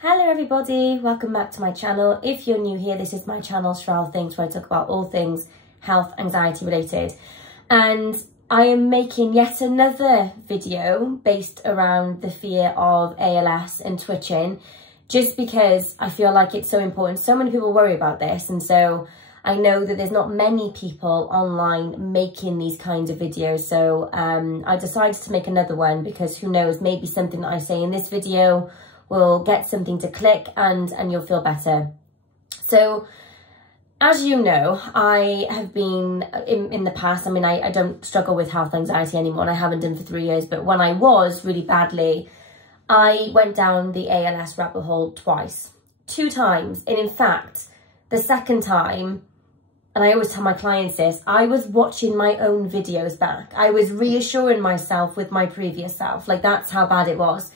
Hello everybody, welcome back to my channel. If you're new here, this is my channel, Shral Things, where I talk about all things health, anxiety related. And I am making yet another video based around the fear of ALS and twitching, just because I feel like it's so important. So many people worry about this, and so I know that there's not many people online making these kinds of videos. So I decided to make another one because who knows, maybe something that I say in this video will get something to click and you'll feel better. So as you know, I have been in the past, I mean, I don't struggle with health anxiety anymore, and I haven't done for 3 years, but when I was really badly, I went down the ALS rabbit hole twice, 2 times. And in fact, the second time, and I always tell my clients this, I was watching my own videos back. I was reassuring myself with my previous self. Like, that's how bad it was.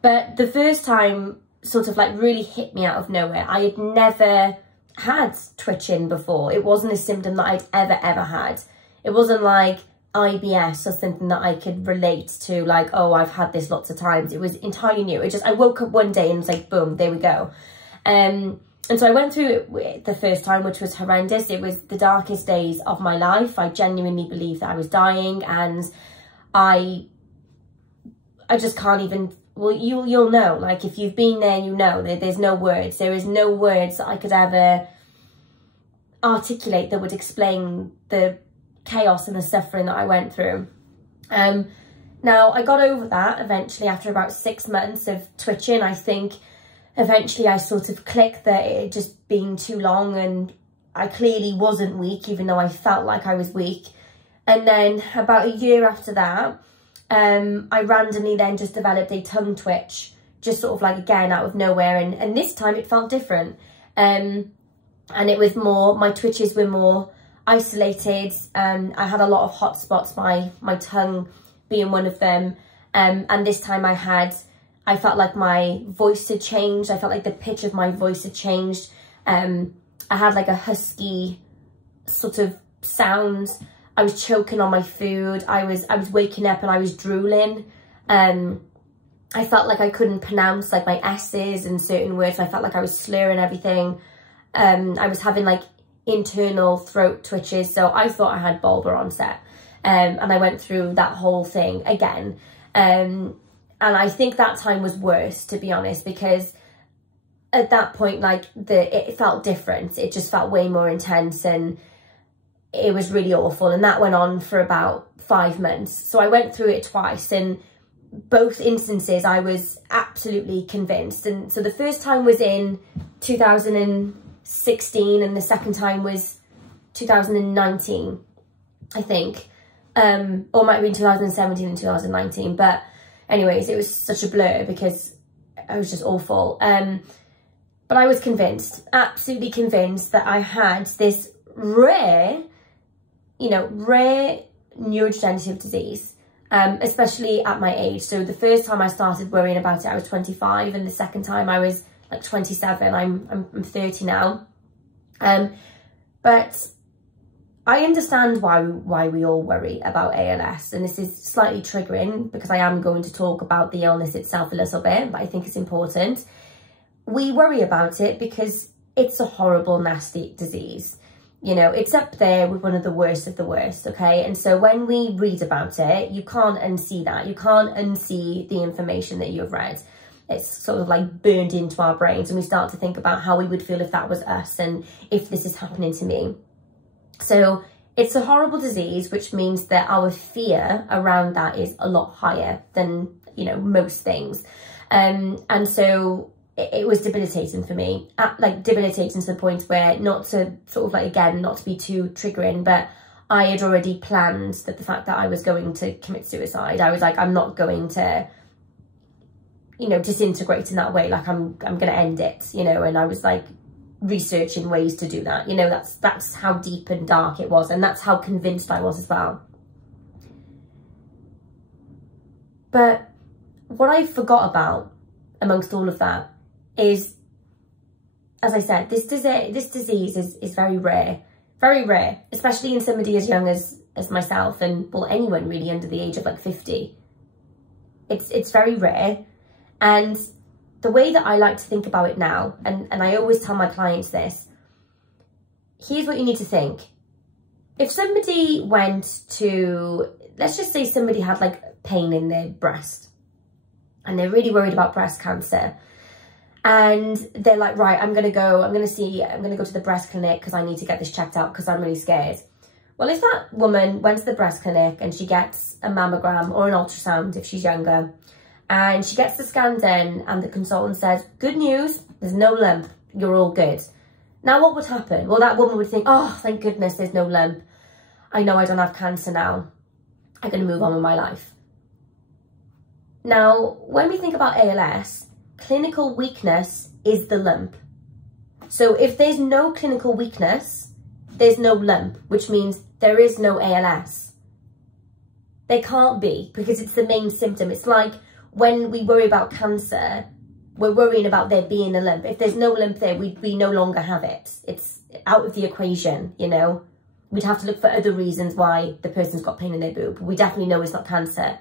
But the first time sort of like really hit me out of nowhere. I had never had twitching before. It wasn't a symptom that I'd ever had. It wasn't like IBS or something that I could relate to, like, oh, I've had this lots of times. It was entirely new. It just, I woke up one day and it was like, boom, there we go. And so I went through it the first time, which was horrendous. It was the darkest days of my life. I genuinely believed that I was dying, and I just can't even, well, you'll know, like, if you've been there, you know that there's no words. There is no words that I could ever articulate that would explain the chaos and the suffering that I went through. Now, I got over that eventually after about 6 months of twitching. I think eventually I sort of clicked that it had just been too long, and I clearly wasn't weak, even though I felt like I was weak. And then about a year after that, I randomly then just developed a tongue twitch, just sort of like, again, out of nowhere. And this time it felt different. And it was more, my twitches were more isolated. I had a lot of hot spots, my tongue being one of them. And this time I felt like my voice had changed. I felt like the pitch of my voice had changed. I had like a husky sort of sound. I was choking on my food. I was waking up and I was drooling. I felt like I couldn't pronounce like my S's and certain words. I felt like I was slurring everything. I was having like internal throat twitches. So I thought I had bulbar onset. And I went through that whole thing again. And I think that time was worse, to be honest, because at that point, like, it felt different. It just felt way more intense, and it was really awful. And that went on for about 5 months. So I went through it twice, and both instances I was absolutely convinced. And so the first time was in 2016 and the second time was 2019, I think. Or it might have been 2017 and 2019. But anyways, it was such a blur because I was just awful. But I was convinced, absolutely convinced, that I had this rare neurodegenerative disease, especially at my age. So the first time I started worrying about it, I was 25, and the second time I was like 27. I'm 30 now. But I understand why we all worry about ALS, and this is slightly triggering because I am going to talk about the illness itself a little bit, but I think it's important. We worry about it because it's a horrible, nasty disease. You know, it's up there with one of the worst, okay? And so when we read about it, you can't unsee that. You can't unsee the information that you've read. It's sort of like burned into our brains, and we start to think about how we would feel if that was us and if this is happening to me. So it's a horrible disease, which means that our fear around that is a lot higher than, you know, most things. And so it was debilitating for me, like debilitating to the point where, not to sort of like, again, not to be too triggering, but I had already planned that the fact that I was going to commit suicide. I was like, I'm not going to, you know, disintegrate in that way. Like, I'm going to end it, you know. And I was like researching ways to do that. You know, that's how deep and dark it was. And that's how convinced I was as well. But what I forgot about amongst all of that is, as I said, this disease is very rare, especially in somebody as young as myself, and well, anyone really under the age of like 50. It's very rare. And the way that I like to think about it now, and I always tell my clients this, here's what you need to think. If somebody went to, let's just say somebody had like pain in their breast and they're really worried about breast cancer, and they're like, right, I'm going to go to the breast clinic because I need to get this checked out because I'm really scared. Well, if that woman went to the breast clinic and she gets a mammogram or an ultrasound if she's younger, and she gets the scan done and the consultant says, good news, there's no lump, you're all good. Now what would happen? Well, that woman would think, oh, thank goodness there's no lump. I know I don't have cancer now. I'm going to move on with my life. Now, when we think about ALS, clinical weakness is the lump. So if there's no clinical weakness, there's no lump, which means there is no ALS. There can't be, because it's the main symptom. It's like when we worry about cancer, we're worrying about there being a lump. If there's no lump there, we no longer have it. It's out of the equation, you know. We'd have to look for other reasons why the person's got pain in their boob. We definitely know it's not cancer.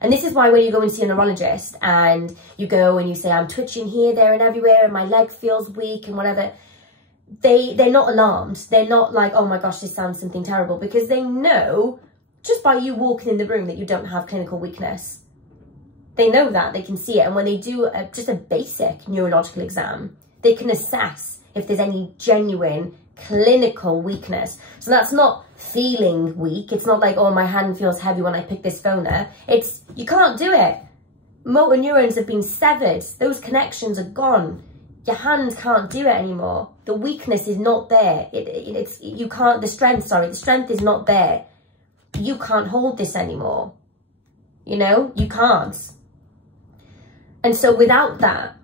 And this is why when you go and see a neurologist and you go and you say, I'm twitching here, there and everywhere and my leg feels weak and whatever, they're not alarmed. They're not like, oh my gosh, this sounds something terrible, because they know just by you walking in the room that you don't have clinical weakness. They know that, they can see it. And when they do just a basic neurological exam, they can assess if there's any genuine clinical weakness. So that's not feeling weak. It's not like, oh, my hand feels heavy when I pick this phone up. It's, you can't do it. Motor neurons have been severed. Those connections are gone. Your hand can't do it anymore. The weakness is not there. You can't, the strength is not there. You can't hold this anymore. You know, you can't. And so without that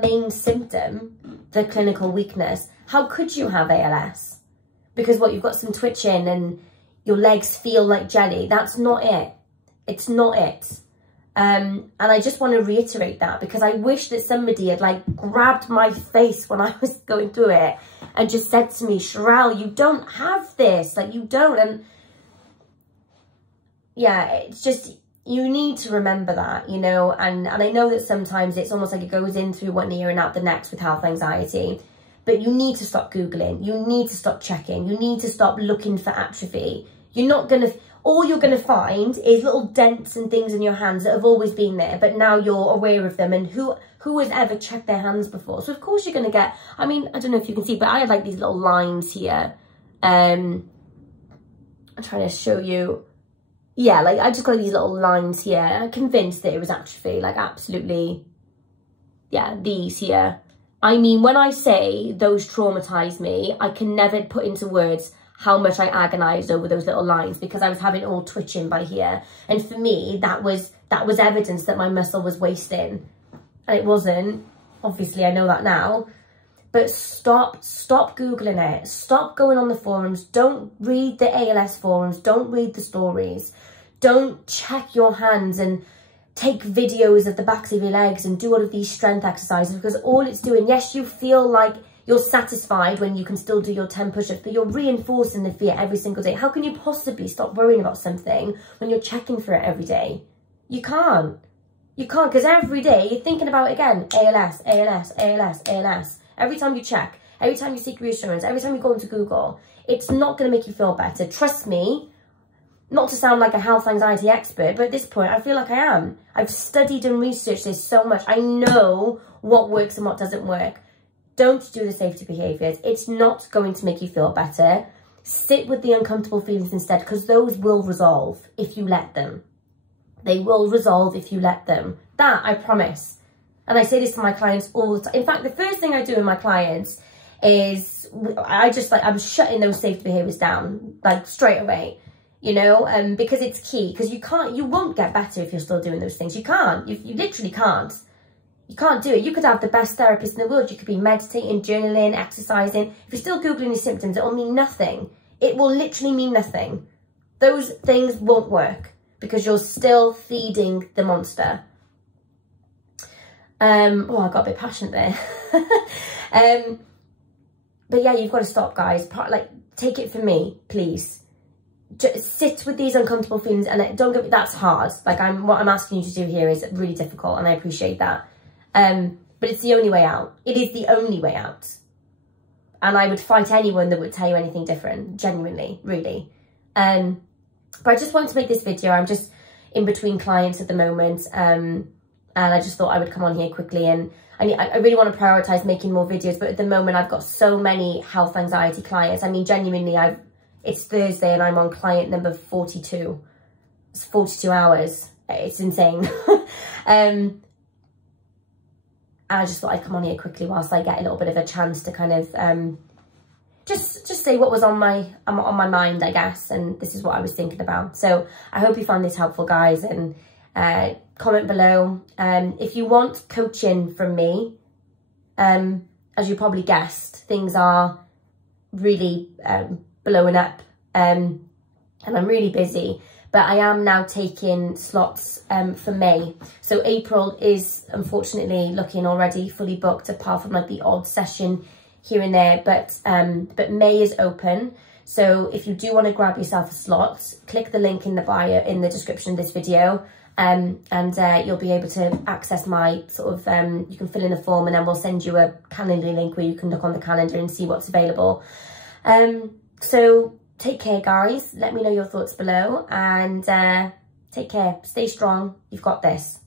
main symptom, the clinical weakness, how could you have ALS? Because what, you've got some twitching and your legs feel like jelly. That's not it. It's not it. And I just want to reiterate that, because I wish that somebody had like grabbed my face when I was going through it and just said to me, Sherelle, you don't have this. Like, you don't. And yeah, it's just, you need to remember that, you know. And I know that sometimes it's almost like it goes in through one ear and out the next with health anxiety. But you need to stop Googling. You need to stop checking. You need to stop looking for atrophy. You're not going to, all you're going to find is little dents and things in your hands that have always been there, but now you're aware of them. And who has ever checked their hands before? So of course you're going to get, I mean, I don't know if you can see, but I had like these little lines here. I'm trying to show you. Yeah, like I just got these little lines here. I'm convinced that it was atrophy, like absolutely. Yeah, these here. I mean, when I say those traumatized me, I can never put into words how much I agonized over those little lines, because I was having all twitching by here. And for me, that was evidence that my muscle was wasting. And it wasn't. Obviously, I know that now. But stop Googling it. Stop going on the forums. Don't read the ALS forums. Don't read the stories. Don't check your hands and take videos of the backs of your legs and do all of these strength exercises, because all it's doing, yes, you feel like you're satisfied when you can still do your 10 push-ups, but you're reinforcing the fear every single day. How can you possibly stop worrying about something when you're checking for it every day? You can't. You can't, because every day you're thinking about it again. ALS, ALS, ALS, ALS. Every time you check, every time you seek reassurance, every time you go into Google, it's not going to make you feel better. Trust me. Not to sound like a health anxiety expert, but at this point, I feel like I am. I've studied and researched this so much. I know what works and what doesn't work. Don't do the safety behaviours. It's not going to make you feel better. Sit with the uncomfortable feelings instead, because those will resolve if you let them. They will resolve if you let them. That, I promise. And I say this to my clients all the time. In fact, the first thing I do with my clients is I'm shutting those safety behaviours down, like straight away. You know, because it's key, because you won't get better if you're still doing those things. You can't, you literally can't. You can't do it. You could have the best therapist in the world. You could be meditating, journaling, exercising. If you're still Googling your symptoms, it'll mean nothing. It will literally mean nothing. Those things won't work because you're still feeding the monster. Oh, I got a bit passionate there. But yeah, you've got to stop, guys. Like, take it from me, please. just sit with these uncomfortable feelings, and don't get me, that's hard. Like what I'm asking you to do here is really difficult, and I appreciate that. But it's the only way out. It is the only way out. And I would fight anyone that would tell you anything different, genuinely, really. But I just wanted to make this video. I'm just in between clients at the moment, and I just thought I would come on here quickly, and I really want to prioritise making more videos, but at the moment I've got so many health anxiety clients. I mean, genuinely, it's Thursday and I'm on client number 42. It's 42 hours. It's insane. And I just thought I'd come on here quickly whilst I get a little bit of a chance to kind of just say what was on my mind, I guess, and this is what I was thinking about. So I hope you found this helpful, guys, and comment below. If you want coaching from me, as you probably guessed, things are really blowing up, and I'm really busy, but I am now taking slots for May. So April is unfortunately looking already fully booked, apart from like the odd session here and there, but May is open. So if you do want to grab yourself a slot, click the link in the bio, in the description of this video, and you'll be able to access my sort of, you can fill in a form, and then we'll send you a calendar link where you can look on the calendar and see what's available. So take care, guys. Let me know your thoughts below, and take care. Stay strong. You've got this.